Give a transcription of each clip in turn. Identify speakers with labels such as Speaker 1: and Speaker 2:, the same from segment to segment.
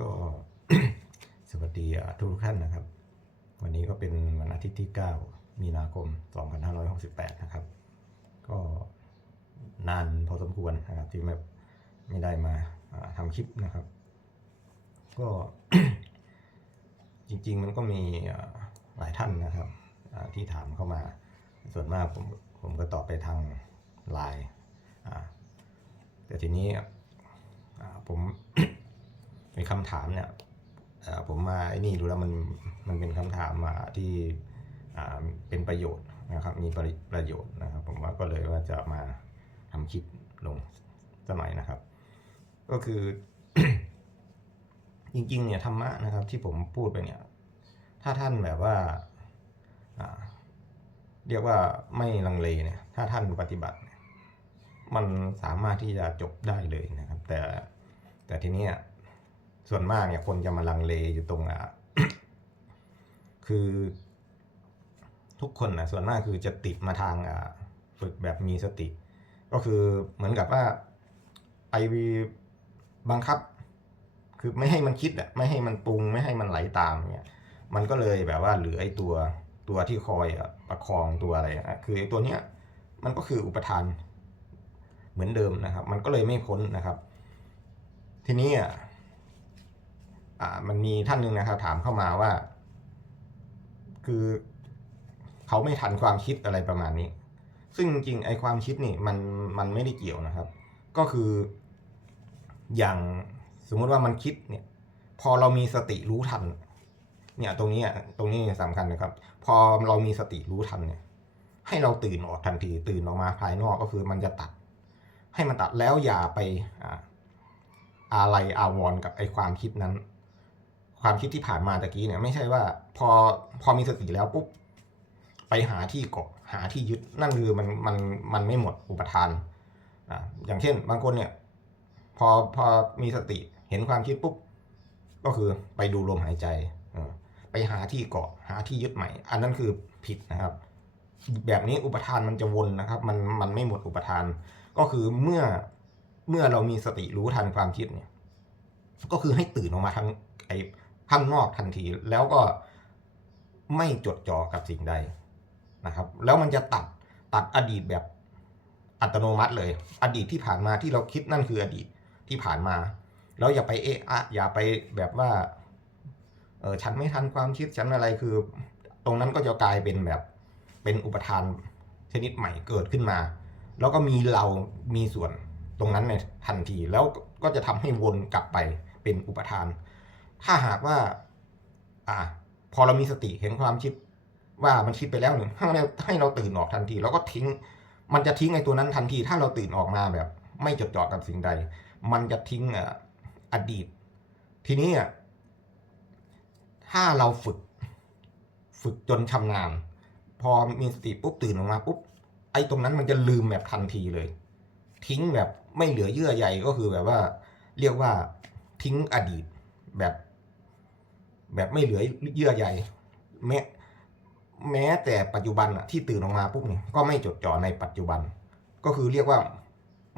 Speaker 1: ก็สวัสดีทุกท่านนะครับ วันนี้ก็เป็นวันอาทิตย์ที่ 9 มีนาคม 2568 นะครับ ก็นานพอสมควรนะครับที่ไม่ไม่ได้มาทำคลิปนะครับ ก็จริง ๆ มันก็มีหลายท่านนะครับที่ถามเข้ามา ส่วนมากผมผมก็ตอบไปทางไลน์แต่ทีนี้อ่า ผมมีคำถามเนี่ยผมมาไอ้นี่ดูแล้วมันมันเป็นคำถามอ่าที่เป็นประโยชน์นะครับมีประประโยชน์นะครับ ผมว่าก็เลยว่าจะมาทำคลิปลงสักหน่อยนะครับ ก็คือจริงๆเนี่ยธรรมะนะครับ ที่ผมพูดไปเนี่ย ถ้าท่านแบบว่าเรียกว่าไม่ลังเลเนี่ย ถ้าท่านปฏิบัติ มันสามารถที่จะจบได้เลยนะครับ แต่แต่ทีเนี้ย ส่วนมากเนี่ยคนจะมาลังเลอยู่ตรงอะคือ ทุกคนนะส่วนมากคือจะติดมาทางอ่าฝึกแบบมีสติ ก็คือเหมือนกับว่าไปบังคับ คือไม่ให้มันคิดอะไม่ให้มันปรุง ไม่ให้มันไหลตามเนี่ยมันก็เลยแบบว่าเหลือไอ้ตัวตัวที่คอยอะประคองตัวอะไรอะคือไอ้ตัวเนี้ยมันก็คืออุปทานเหมือนเดิมนะครับ มันก็เลยไม่พ้นนะครับ ทีนี้อะ อ่ามันมีท่านหนึ่งนะครับ ถามเข้ามาว่า คือเขาไม่ทันความคิดอะไรประมาณนี้ ซึ่งจริงไอ้ความคิดนี่มันมันไม่ได้เกี่ยวนะครับ ก็คืออย่างสมมุติว่ามันคิดเนี่ย พอเรามีสติรู้ทัน เนี่ยตรงนี้อะตรงนี้สำคัญนะครับ พอเรามีสติรู้ทันเนี่ย ให้เราตื่นออกทันทีตื่นออกมาภายนอกก็คือมันจะตัด ให้มันตัดแล้วอย่าไปอ่าอะไรอาวรกับไอความคิดนั้น ความคิดที่ผ่านมาตะกี้เนี่ยไม่ใช่ว่าพอพอมีสติแล้วปุ๊บไปหาที่เกาะหาที่ยึดนั่นคือมันมันมันไม่หมดอุปทานอ่าอย่างเช่น บางคนเนี่ยพอพอมีสติเห็นความคิดปุ๊บก็คือไปดูลมหายใจอไปหาที่เกาะหาที่ยึดใหม่ อันนั้นคือผิดนะครับ แบบนี้อุปทานมันจะวนนะครับ มันมันไม่หมดอุปทาน ก็คือเมื่อเมื่อเรามีสติรู้ทันความคิดเนี่ย ก็คือให้ตื่นออกมาทางไอ ข้างนอกทันทีแล้วก็ไม่จดจ่อกับสิ่งใดนะครับ แล้วมันจะตัดตัดอดีตแบบอัตโนมัติเลย อดีตที่ผ่านมาที่เราคิดนั่นคืออดีตที่ผ่านมา แล้วอย่าไปเอะอะอย่าไปแบบว่าเออฉันไม่ทันความคิดฉันอะไรคือ ตรงนั้นก็จะกลายเป็นแบบเป็นอุปทานชนิดใหม่เกิดขึ้นมา แล้วก็มีเรามีส่วนตรงนั้นในทันที แล้วก็จะทำให้วนกลับไปเป็นอุปทาน ถ้าหากว่า อ่า พอเรามีสติเห็นความคิดว่ามันคิดไปแล้วหนึ่งให้เราให้เราตื่นออกทันที แล้วก็ทิ้ง มันจะทิ้งไอ้ตัวนั้นทันที ถ้าเราตื่นออกมาแบบ ไม่จดจ่อกับสิ่งใด มันจะทิ้งอดีต ทีนี้ถ้าเราฝึก ฝึกจนชำนาญ พอมีสติปุ๊บตื่นออกมาปุ๊บไอ้ตรงนั้นมันจะลืมแบบทันทีเลย ทิ้งแบบไม่เหลือเยื่อใยก็คือแบบว่า เรียกว่าทิ้งอดีตแบบ แบบไม่เหลือเยื่อใยแม้แม้แต่ปัจจุบันอะที่ตื่นออกมาปุ๊บเนี่ยก็ไม่จดจ่อในปัจจุบัน ก็คือเรียกว่า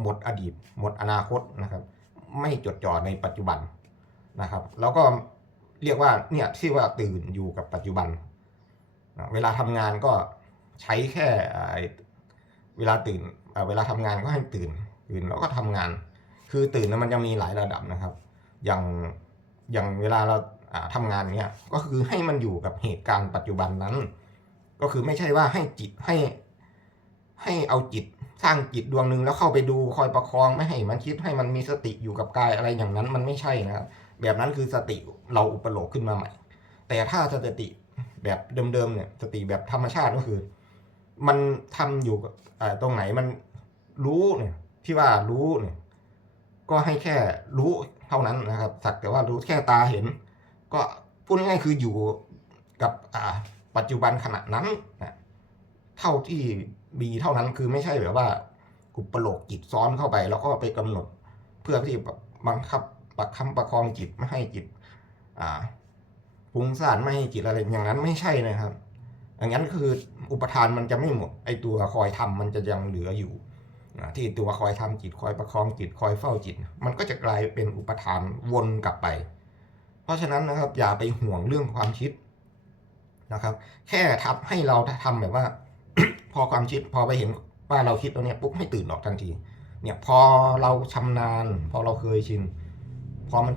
Speaker 1: หมดอดีต หมดอนาคตนะครับ ไม่จดจ่อในปัจจุบันนะครับ แล้วก็เรียกว่าเนี่ยที่ว่าตื่นอยู่กับปัจจุบัน เวลาทำงานก็ใช้แค่เวลาตื่นเวลาทำงานก็ให้ตื่นตื่นแล้วก็ทำงาน คือตื่นนะมันจะมีหลายระดับนะครับ อย่างอย่างเวลาเรา อ่าทำงานเนี้ยก็คือให้มันอยู่กับเหตุการณ์ปัจจุบันนั้น ก็คือไม่ใช่ว่าให้จิตให้ให้เอาจิตสร้างจิตดวงหนึ่งแล้วเข้าไปดูคอยประคองไม่ให้มันคิดให้มันมีสติอยู่กับกายอะไรอย่างนั้นมันไม่ใช่นะครับแบบนั้นคือสติเราอุปโลกขึ้นมาใหม่ แต่ถ้าสติแบบเดิมๆเนี่ยสติแบบธรรมชาติก็คือ มันทำอยู่ตรงไหนมันรู้เนี่ยที่ว่ารู้เนี่ยก็ให้แค่รู้เท่านั้นนะครับ สักแต่ว่ารู้แค่ตาเห็น ก็พูดง่ายๆคืออยู่กับอ่าปัจจุบันขณะนั้นนะเท่าที่มีเท่านั้นคือไม่ใช่แบบว่าอุปโลกจิตซ้อนเข้าไป แล้วก็ไปกำหนดเพื่อที่บังคับประคับประคองจิตไม่ให้จิตอ่าฟุ้งซ่านไม่ให้จิตอะไรอย่างนั้นไม่ใช่นะครับอย่างนั้นคืออุปทานมันจะไม่หมดไอตัวคอยทำมันจะยังเหลืออยู่ที่ตัวคอยทำจิตคอยประคองจิตคอยเฝ้าจิต มันก็จะกลายเป็นอุปทานวนกลับไป ราะฉะนั้นนะครับอย่าไปห่วงเรื่องความคิดนะครับ แค่ทำให้เราทำแบบว่า พอความคิดพอไปเห็นว่าเราคิดแล้วเนี่ยปุ๊บให้ตื่นออกทันที เนี่ยพอเราชำนาญ พอเราเคยชิน พอมัน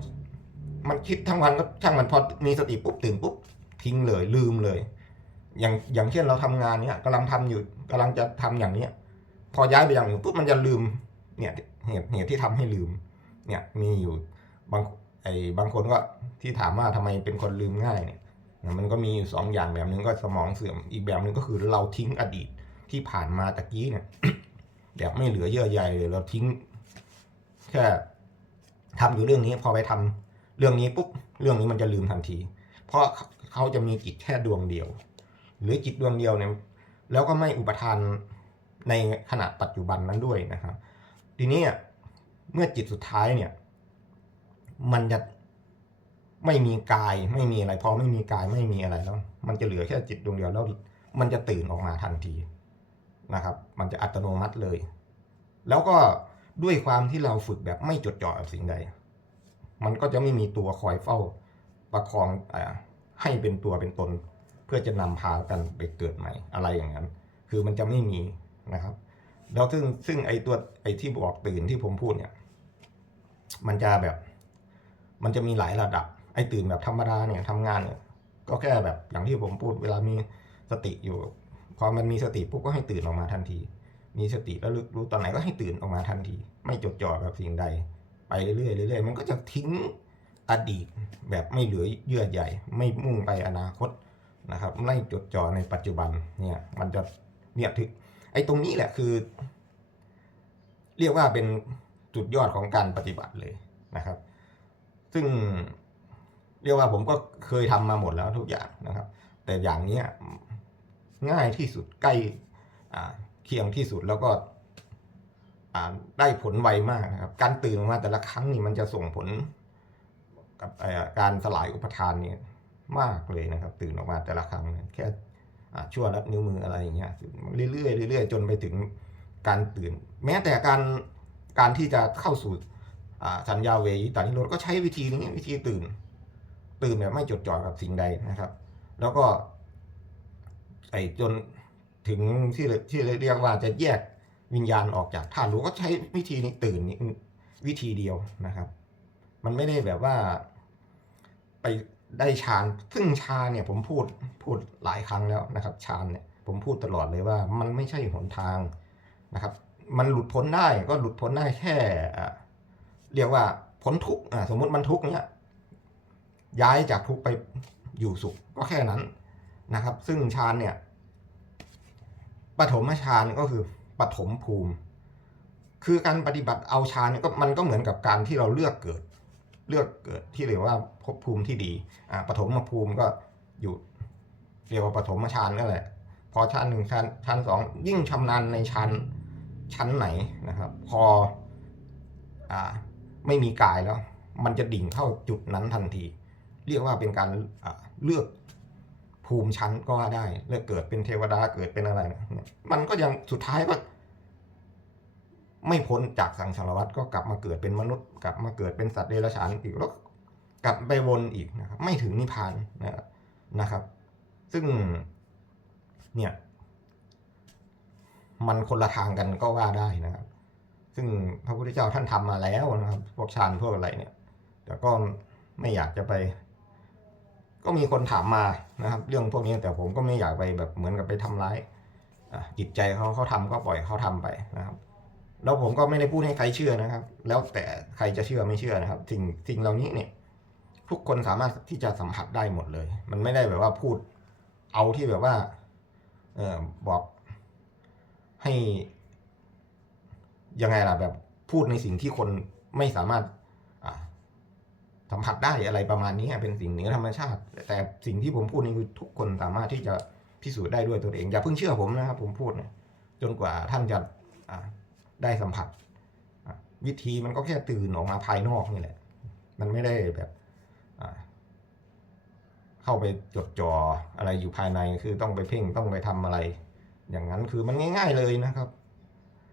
Speaker 1: มันคิดทั้งวันก็ช่างมันพอมีสติปุ๊บตื่นปุ๊บทิ้งเลยลืมเลย อย่างอย่างเช่นเราทำงานเนี่ยกำลังทำอยู่กำลังจะทำอย่างเนี้ยพอย้ายไปอย่างอื่นปุ๊บมันจะลืมเนี่ยเหตุเหตุที่ทำให้ลืม เนี่ยมีอยู่บาง ไอ้บางคนก็ที่ถามว่าทำไมเป็นคนลืมง่ายเนี่ยมันก็มีอยู่สองอย่างแบบนึงก็สมองเสื่อมอีกแบบนึงก็คือเราทิ้งอดีตที่ผ่านมาตะกี้เนี่ยแบบไม่เหลือเยื่อใยเลยเราทิ้ง แค่ทำอยู่เรื่องนี้พอไปทำเรื่องนี้ปุ๊บเรื่องนี้มันจะลืมทันที เพราะเขาจะมีจิตแค่ดวงเดียว หรือจิตดวงเดียวเนี่ยแล้วก็ไม่อุปทานในขณะปัจจุบันนั้นด้วยนะครับ ทีนี้เมื่อจิตสุดท้ายเนี่ย มันจะไม่มีกายไม่มีอะไรพอไม่มีกายไม่มีอะไรแล้ว มันจะเหลือแค่จิตดวงเดียวแล้วมันจะตื่นออกมาทันทีนะครับ มันจะอัตโนมัติเลย แล้วก็ด้วยความที่เราฝึกแบบไม่จดจ่อกับสิ่งใด มันก็จะไม่มีตัวคอยเฝ้าประคองอให้เป็นตัวเป็นตน เพื่อจะนำพากันไปเกิดใหม่อะไรอย่างนั้น คือมันจะไม่มีนะครับ แล้วซึ่งซึ่งไอตัวไอที่บอกตื่นที่ผมพูดเนี่ย มันจะแบบ มันจะมีหลายระดับ ไอ้ตื่นแบบธรรมดาเนี่ยทำงานเนี่ย ก็แค่แบบอย่างที่ผมพูดเวลามีสติอยู่ พอมันมีสติปุ๊บก็ให้ตื่นออกมาทันที มีสติแล้วรู้รู้ตอนไหนก็ให้ตื่นออกมาทันที ไม่จดจ่อกับสิ่งใด ไปเรื่อยๆเรื่อยๆมันก็จะทิ้งอดีตแบบไม่เหลือเยื่อใยไม่มุ่งไปอนาคตนะครับไม่จดจ่อในปัจจุบันเนี่ยมันจะเนี่ยถึงไอ้ตรงนี้แหละคือ เรียกว่าเป็นจุดยอดของการปฏิบัติเลยนะครับ ซึ่งเรียกว่าผมก็เคยทำมาหมดแล้วทุกอย่างนะครับ แต่อย่างเนี้ง่ายที่สุดใกล้เคียงที่สุดแล้วก็ได้ผลไวมากนะครับ การตื่นออกมาแต่ละครั้งนี่มันจะส่งผลกับอ่อการสลายอุปทานเนี่ยมากเลยนะครับ ตื่นออกมาแต่ละครั้งแค่ชั่วลัดนิ้วมืออะไรอย่างเงี้ยเรื่อยๆเรื่อยๆจนไปถึงการตื่น แม้แต่การการที่จะเข้าสู่ สัญญาเวยิตานิโรธก็ใช้วิธีนี้วิธีตื่น ตื่นแบบไม่จดจ่อกับสิ่งใดนะครับ แล้วก็ไอ้จนถึงที่ที่เรียกว่าจะแยกวิญญาณออกจากธาตุรู้ก็ใช้วิธีนี้ตื่นนี้วิธีเดียวนะครับ มันไม่ได้แบบว่าไปได้ฌานซึ่งฌานเนี่ยผมพูดพูดหลายครั้งแล้วนะครับฌานเนี่ยผมพูดตลอดเลยว่ามันไม่ใช่หนทางนะครับ มันหลุดพ้นได้ก็หลุดพ้นได้แค่ เรียกว่าพ้นทุกข์อะสมมุติมันทุกข์เนี่ยย้ายจากทุกข์ไปอยู่สุขก็แค่นั้นนะครับ ซึ่งฌานเนี่ยปฐมฌานก็คือปฐมภูมิ คือการปฏิบัติเอาฌานเนี่ยก็มันก็เหมือนกับการที่เราเลือกเกิด เลือกเกิดที่เรียกว่าภพภูมิที่ดีอ่าปฐมภูมิก็อยู่เรียกว่าปฐมฌานนั่นแหละ พอชั้นหนึ่งชั้นชั้นสองยิ่งชำนาญในชั้นชั้นไหนนะครับ พออ่า ไม่มีกายแล้ว มันจะดิ่งเข้าจุดนั้นทันที เรียกว่าเป็นการเลือกภูมิชั้นก็ว่าได้เลือกเกิดเป็นเทวดาเกิดเป็นอะไร มันก็ยังสุดท้ายก็ไม่พ้นจากสังสารวัฏก็กลับมาเกิดเป็นมนุษย์ กลับมาเกิดเป็นสัตว์เดรัจฉานอีกแล้วกลับไปวนอีกนะครับ ไม่ถึงนิพพานนะครับ ซึ่งเนี่ย มันคนละทางกันก็ว่าได้นะครับ ซึ่งพระพุทธเจ้าท่านทำมาแล้วนะครับ พวกฌานพวกอะไรเนี่ย แต่ก็ไม่อยากจะไป ก็มีคนถามมานะครับ เรื่องพวกนี้แต่ผมก็ไม่อยากไปแบบเหมือนกับไปทำร้ายอะจิตใจเขาเขาทำก็ปล่อยเขาทำไปนะครับ แล้วผมก็ไม่ได้พูดให้ใครเชื่อนะครับ แล้วแต่ใครจะเชื่อไม่เชื่อนะครับ สิ่งสิ่งเหล่านี้เนี่ย ทุกคนสามารถที่จะสัมผัสได้หมดเลย มันไม่ได้แบบว่าพูดเอาที่แบบว่า เออบอกให้ ยังไงล่ะแบบพูดในสิ่งที่คนไม่สามารถสัมผัสได้อะไรประมาณนี้เป็นสิ่งเหนือธรรมชาติ แต่สิ่งที่ผมพูดนี่คือทุกคนสามารถที่จะพิสูจน์ได้ด้วยตัวเอง อย่าเพิ่งเชื่อผมนะครับ ผมพูดนะจนกว่าท่านจะได้สัมผัสวิธีมันก็แค่ตื่นออกมาภายนอกนี่แหละ มันไม่ได้แบบเข้าไปจดจ่ออะไรอยู่ภายในคือต้องไปเพ่งต้องไปทำอะไร อย่างนั้นคือมันง่าย ๆเลยนะครับ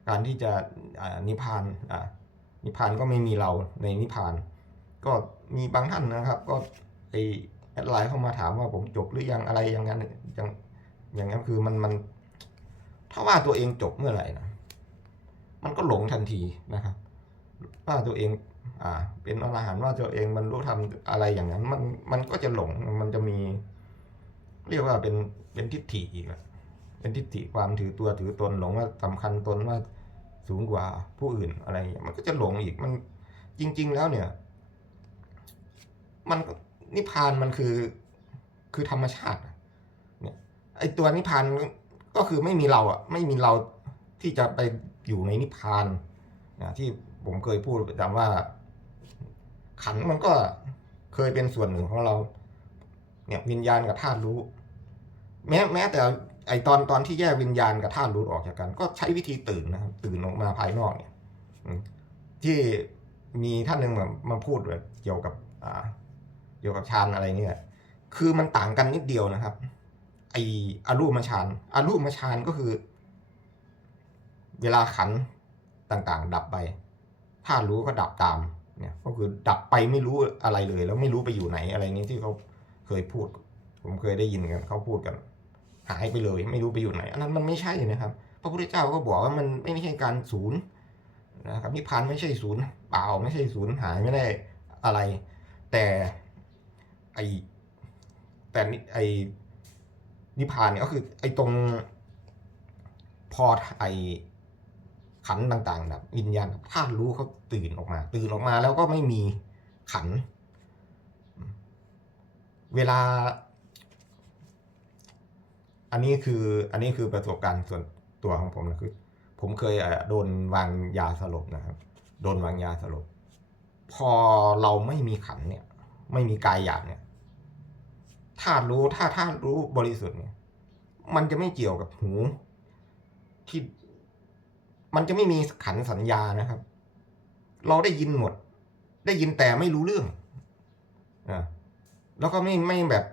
Speaker 1: การที่จะนิพพานนิพพานก็ไม่มีเราในนิพพาน ก็มีบางท่านนะครับ ก็ไอแอดไลน์เข้ามาถามว่าผมจบหรือยังอะไรอย่างนั้นอย่างอย่างนั้นคือมันมันถ้าว่าตัวเองจบเมื่อไหร่นะมันก็หลงทันทีนะครับ ว่าตัวเองอ่าเป็นอรหันต์ว่าตัวเองบรรลุธรรมอะไรอย่างนั้น มันมันก็จะหลงมันจะมี เรียกว่าเป็นเป็นทิฏฐิอีกอะ เป็นทิฏฐิความถือตัวถือตนหลงว่าสำคัญตนว่าสูงกว่าผู้อื่นอะไรอย่างเงี้ยมันก็จะหลงอีกมันจริง ๆ แล้วเนี่ย มันนิพพานมันคือคือธรรมชาติเนี่ยไอตัวนิพพานก็คือไม่มีเราอะไม่มีเราที่จะไปอยู่ในนิพพานนะที่ผมเคยพูดประจำว่า ขันมันก็เคยเป็นส่วนหนึ่งของเรา เนี่ยวิญญาณกับธาตุรู้ แม้แม้แต่ ไอตอนตอนที่แยกวิญญาณกับธาตุรู้ออกจากกัน ก็ใช้วิธีตื่นนะครับตื่นออกมาภายนอกเนี่ยที่มีท่านหนึ่งมามาพูดเกี่ยวกับอ่าเกี่ยวกับฌานอะไรเนี่ย คือมันต่างกันนิดเดียวนะครับ ไออารูปฌานอารูปฌานก็คือ เวลาขันต่างๆ ดับไปธาตุรู้ก็ดับตามเนี่ยก็คือดับไปไม่รู้อะไรเลย แล้วไม่รู้ไปอยู่ไหนอะไรนี้ที่เขาเคยพูด ผมเคยได้ยินกันเขาพูดกัน หายไปเลย ไม่รู้ไปอยู่ไหน อันนั้นมันไม่ใช่นะครับ พระพุทธเจ้าก็บอกว่ามันไม่ใช่การศูนย์นะครับนิพพานไม่ใช่ศูนย์เปล่าไม่ใช่ศูนย์หายไม่ได้อะไร แต่ไอแต่นิไอนิพพานเนี่ยก็คือไอตรงพอไอขันต่างๆแบบวิญญาณธาตุรู้เขาตื่นออกมา ตื่นออกมาแล้วก็ไม่มีขัน เวลา อันนี้คืออันนี้คือประสบการณ์ส่วนตัวของผมนะคือ ผมเคยโดนวางยาสลบนะครับ โดนวางยาสลบ พอเราไม่มีขันเนี่ย ไม่มีกายหยาบเนี่ยธารู้ถ้าธารู้บริสุทธิ์เนี่ย มันจะไม่เกี่ยวกับหูที่มันจะไม่มีขันสัญญานะครับ เราได้ยินหมด ได้ยินแต่ไม่รู้เรื่องอ่าแล้วก็ไม่ไม่แบบ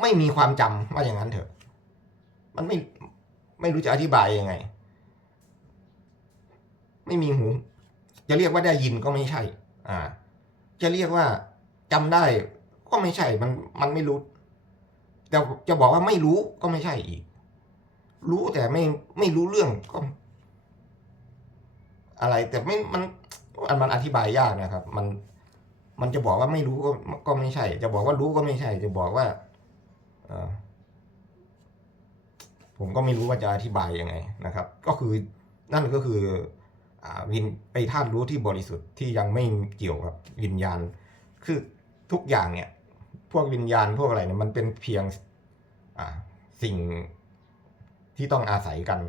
Speaker 1: ไม่มีความจำว่าอย่างนั้นเถอะ มันไม่ไม่รู้จะอธิบายยังไง ไม่มีหู จะเรียกว่าได้ยินก็ไม่ใช่ อ่า จะเรียกว่าจำได้ก็ไม่ใช่ มันมันไม่รู้ แต่จะบอกว่าไม่รู้ก็ไม่ใช่อีก รู้แต่ไม่ไม่รู้เรื่องก็ อะไร แต่ไม่มันมันอธิบายยากนะครับ มันมันจะบอกว่าไม่รู้ก็ก็ไม่ใช่ จะบอกว่ารู้ก็ไม่ใช่ จะบอกว่า ผมก็ไม่รู้ว่าจะอธิบายยังไงนะครับ ก็คือนั่นก็คือวินไอธาตุรู้ที่บริสุทธิ์ที่ยังไม่เกี่ยวกับวิญญาณ คือทุกอย่างเนี่ย พวกวิญญาณพวกอะไรเนี่ยมันเป็นเพียงสิ่งที่ต้องอาศัยกัน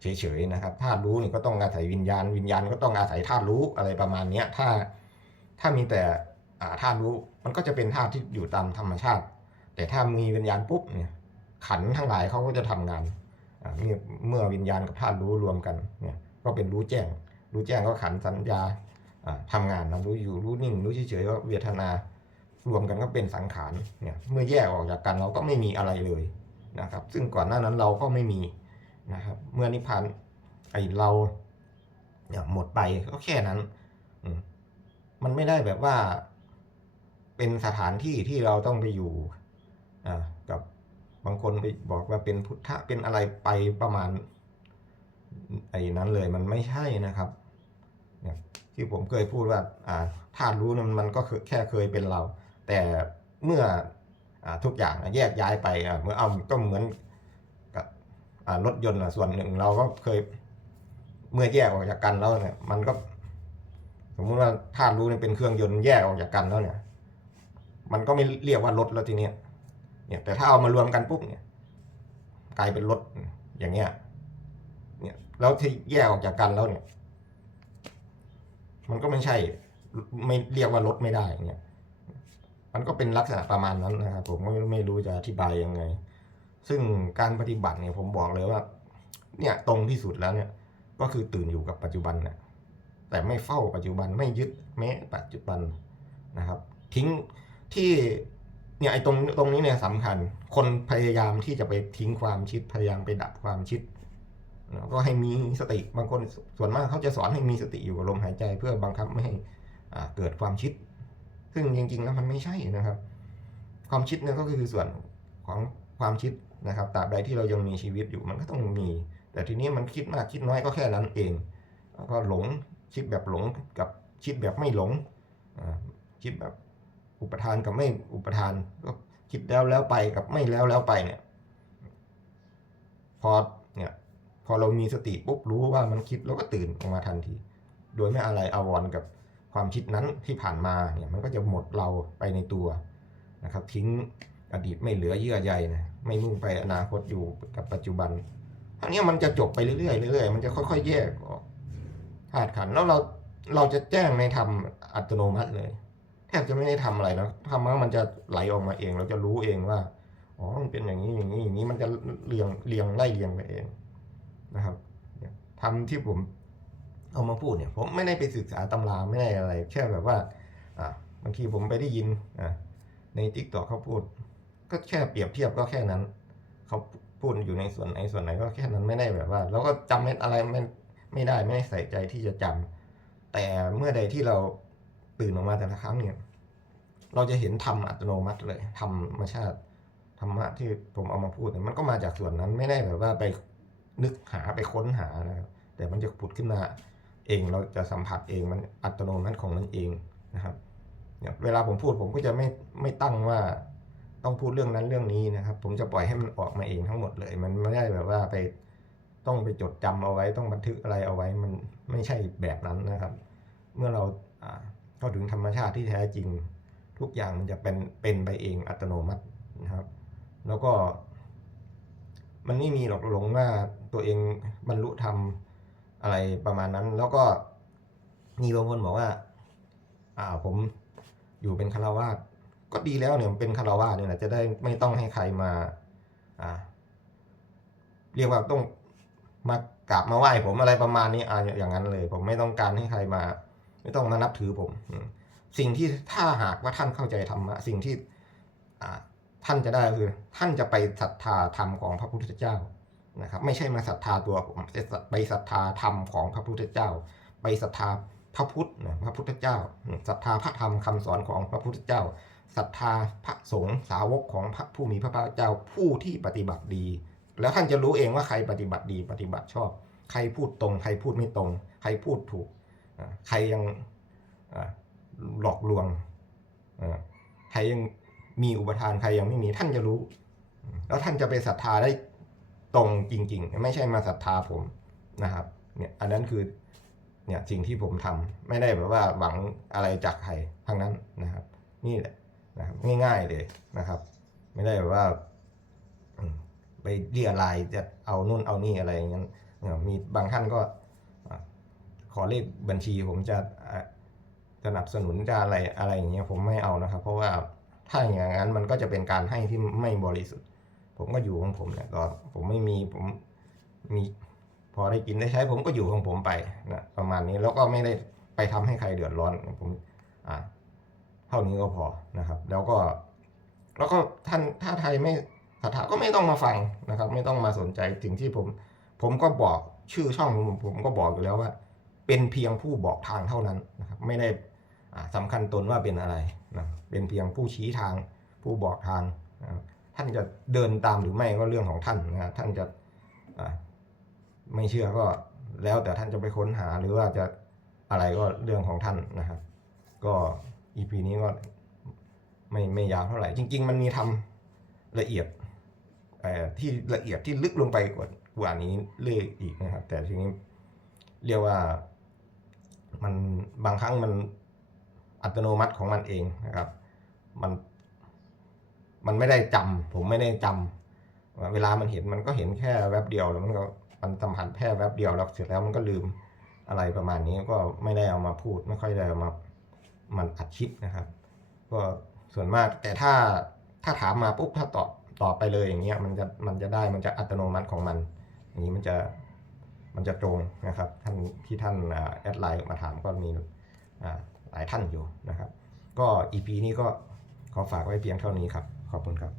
Speaker 1: เฉยๆนะครับธาตุรู้นี่ก็ต้องอาศัยวิญญาณ วิญญาณก็ต้องอาศัยธาตุรู้อะไรประมาณเนี้ยถ้าถ้ามีแต่ธาตุรู้มันก็จะเป็นธาตุที่อยู่ตามธรรมชาติ แต่ถ้ามีวิญญาณปุ๊บเนี่ยขันทั้งหลายเขาก็จะทำงานเมื่อวิญญาณกับธาตุรู้รวมกันเนี่ยก็เป็นรู้แจ้ง รู้แจ้งก็ขันสัญญาอ่าทำงานนะรู้อยู่รู้นิ่ง รู้เฉยๆก็เวทนารวมกันก็เป็นสังขารเนี่ยเมื่อแยกออกจากกันเราก็ไม่มีอะไรเลยนะครับ ซึ่งก่อนหน้านั้นเราก็ไม่มีนะครับ เมื่อนิพพานไอเราเนี่ยหมดไปก็แค่นั้นมันไม่ได้แบบว่า เป็นสถานที่ที่เราต้องไปอยู่ อ่ากับบางคนไปบอกว่าเป็นพุทธะเป็นอะไรไปประมาณไอ้นั้นเลยมันไม่ใช่นะครับเนี่ยที่ผมเคยพูดว่าอ่าธาตุรู้นั้นมันก็แค่เคยเป็นเรา แต่เมื่ออทุกอย่างแยกย้ายไปเมื่อเอาก็เหมือนกับรถยนต์ส่วนหนึ่งเราก็เคยเมื่อแยกออกจากกันแล้วเนี่ยมันก็ สมมุติว่าธาตุรู้เนี่ยเป็นเครื่องยนต์แยกออกจากกันแล้วเนี่ย มันก็ไม่เรียกว่ารถแล้วทีเนี้ย เนี่ยแต่ถ้าเอามารวมกันปุ๊บเนี่ยกลายเป็นรถอย่างเงี้ยเนี่ยแล้วที่แยกออกจากกันแล้วเนี่ย มันก็ไม่ใช่ไม่เรียกว่ารถไม่ได้เนี่ยมันก็เป็นลักษณะประมาณนั้นนะครับผมก็ไม่ไม่รู้จะอธิบายยังไง ซึ่งการปฏิบัติเนี่ยผมบอกเลยว่า เนี่ยตรงที่สุดแล้วเนี่ย ก็คือตื่นอยู่กับปัจจุบันเนี่ยแต่ไม่เฝ้าปัจจุบันไม่ยึดแม้ปัจจุบันนะครับ ทิ้งที่ เนี่ยไอ้ตรงตรงนี้เนี่ยสำคัญ คนพยายามที่จะไปทิ้งความคิดพยายามไปดับความคิดก็ให้มีสติบางคนส่วนมากเขาจะสอนให้มีสติอยู่กับลมหายใจ เพื่อบังคับไม่ให้อ่าเกิดความคิด ซึ่งจริงๆแล้วมันไม่ใช่นะครับ ความคิดเนี่ยก็คือส่วนของความคิดนะครับตราบใดที่เรายังมีชีวิตอยู่มันก็ต้องมี แต่ทีนี้มันคิดมากคิดน้อยก็แค่นั้นเองแล้วก็หลงคิดแบบหลงกับคิดแบบไม่หลงอ่าคิดแบบ อุปทานกับไม่อุปทานก็คิดแล้วแล้วไปกับไม่แล้วแล้วไปเนี่ย พอเนี่ยพอเรามีสติปุ๊บรู้ว่ามันคิดเราก็ตื่นออกมาทันที โดยไม่อะไรอาวรกับความคิดนั้นที่ผ่านมาเนี่ยมันก็จะหมดเราไปในตัวนะครับ ทิ้งอดีตไม่เหลือเยื่อใยนะไม่มุ่งไปอนาคตอยู่กับปัจจุบันอันนี้มันจะจบไปเรื่อยๆเรื่อยๆมันจะค่อยๆแยกออกธาตุขันแล้วเราเราจะแจ้งในธรรมอัตโนมัติเลย แทบจะไม่ได้ทำอะไรนะทำแล้วมันจะไหลออกมาเอง เราจะรู้เองว่าอ๋อมันเป็นอย่างนี้อย่างนี้อย่างนี้มันจะเรียงเรียงไล่เรียงไปเองนะครับเนี่ยทำที่ผมเอามาพูดเนี่ยผมไม่ได้ไปศึกษาตำราไม่ได้อะไร แค่แบบว่าอ่าบางทีผมไปได้ยินอ่าในทิกตอกเขาพูด ก็แค่เปรียบเทียบก็แค่นั้นเขาพูดอยู่ในส่วนไหนส่วนไหนก็แค่นั้นไม่ได้แบบว่าเราก็จำเม็ดอะไรไม่ไม่ได้ไม่ได้ใส่ใจที่จะจำแต่เมื่อใดที่เรา ตื่นออกมาแต่ละครั้งเนี่ย เราจะเห็นธรรมอัตโนมัติเลยธรรมชาติธรรมะที่ผมเอามาพูดเนี่ยมันก็มาจากส่วนนั้นไม่ได้แบบว่าไปนึกหาไปค้นหานะครับแต่มันจะผุดขึ้นมาเองเราจะสัมผัสเองมันอัตโนมัติของมันเองนะครับเนี่ยเวลาผมพูดผมก็จะไม่ไม่ตั้งว่าต้องพูดเรื่องนั้นเรื่องนี้นะครับ ผมจะปล่อยให้มันออกมาเองทั้งหมดเลย มันไม่ได้แบบว่าไปต้องไปจดจำเอาไว้ต้องบันทึกอะไรเอาไว้มันไม่ใช่แบบนั้นนะครับ เมื่อเรา เข้าถึงธรรมชาติที่แท้จริง ทุกอย่างมันจะเป็นเป็นไปเองอัตโนมัตินะครับ แล้วก็ มันไม่มีหรอกหลงว่าตัวเองบรรลุธรรมอะไรประมาณนั้น แล้วก็มีบางคนบอกว่า อ่าผมอยู่เป็นคารวาสก็ดีแล้วเนี่ยเป็นคารวาสเนี่ยนะจะได้ไม่ต้องให้ใครมา อ่า เรียกว่าต้องมากราบมาไหว้ผมอะไรประมาณนี้อ่าอย่างนั้นเลย ผมไม่ต้องการให้ใครมา ไม่ต้องมานับถือผม สิ่งที่ถ้าหากว่าท่านเข้าใจธรรมะสิ่งที่ท่านจะได้คือ ท่านจะไปศรัทธาธรรมของพระพุทธเจ้านะครับ ไม่ใช่มาศรัทธาตัวผมไปศรัทธาธรรมของพระพุทธเจ้า ไปศรัทธาพระพุทธพระพุทธเจ้าศรัทธาพระธรรมคำสอนของพระพุทธเจ้าศรัทธาพระสงฆ์สาวกของพระผู้มีพระภาคเจ้าผู้ที่ปฏิบัติดี แล้วท่านจะรู้เองว่าใครปฏิบัติดีปฏิบัติชอบ ใครพูดตรง ใครพูดไม่ตรง ใครพูดถูก ใครยังหลอกลวงใครยังมีอุปทานใครยังไม่มีท่านจะรู้ แล้วท่านจะไปศรัทธาได้ตรงจริง ๆ ไม่ใช่มาศรัทธาผมนะครับเนี่ยอันนั้นคือเนี่ยสิ่งที่ผมทำไม่ได้แบบว่าหวังอะไรจากใครทั้งนั้นนะครับ นี่แหละนะครับง่าย ๆเลยนะครับ ไม่ได้แบบว่าไปเรียรายจะเอานู่นเอานี่อะไรอย่างนั้นเนี่ยมีบางท่านก็ ขอเลขบัญชีผมจะสนับสนุนจะอะไรอะไรอย่างเงี้ยผมไม่เอานะครับ เพราะว่าถ้าอย่างนั้นมันก็จะเป็นการให้ที่ไม่บริสุทธิ์ ผมก็อยู่ของผมเนี่ยก็ผมไม่มีผมมีพอได้กินได้ใช้ผมก็อยู่ของผมไปนะประมาณนี้แล้วก็ไม่ได้ไปทำให้ใครเดือดร้อนผมอ่าเท่านี้ก็พอนะครับ แล้วก็ แล้วก็ท่านถ้าไทยไม่ศรัทธาก็ไม่ต้องมาฟังนะครับ ไม่ต้องมาสนใจสิ่งที่ผม ผมก็บอกชื่อช่องผมผมก็บอกอยู่แล้วว่า เป็นเพียงผู้บอกทางเท่านั้นนะครับไม่ได้อ่าสำคัญตนว่าเป็นอะไรนะเป็นเพียงผู้ชี้ทางผู้บอกทางท่านจะเดินตามหรือไม่ก็เรื่องของท่านนะท่านจะไม่เชื่อก็แล้วแต่ท่านจะไปค้นหาหรือว่าจะอะไรก็เรื่องของท่านนะครับ ก็อีพีนี้ก็ไม่ไม่ยาวเท่าไหร่ จริง ๆ มันมีทำละเอียดที่ละเอียดที่ลึกลงไปกว่ากว่านี้เรื่อยอีกนะครับ แต่ทีนี้เรียกว่า มันบางครั้งมันอัตโนมัติของมันเองนะครับ มันมันไม่ได้จำผมไม่ได้จำเวลามันเห็นมันก็เห็นแค่แวบเดียวแล้วมันก็มันสัมผัสแค่แวบเดียวแล้วเสร็จแล้วมันก็ลืมอะไรประมาณนี้ก็ไม่ได้เอามาพูดไม่ค่อยได้เอามามันอัดคลิปนะครับ ก็ส่วนมากแต่ถ้าถ้าถามมาปุ๊บถ้าตอบตอบไปเลยอย่างเงี้ยมันจะมันจะได้มันจะอัตโนมัติของมัน อย่างนี้มันจะ มันจะตรงนะครับท่านที่ท่านแอดไลน์มาถามก็มีหลายท่านอยู่นะครับ ก็ EP นี้ก็ขอฝากไว้เพียงเท่านี้ครับ ขอบคุณครับ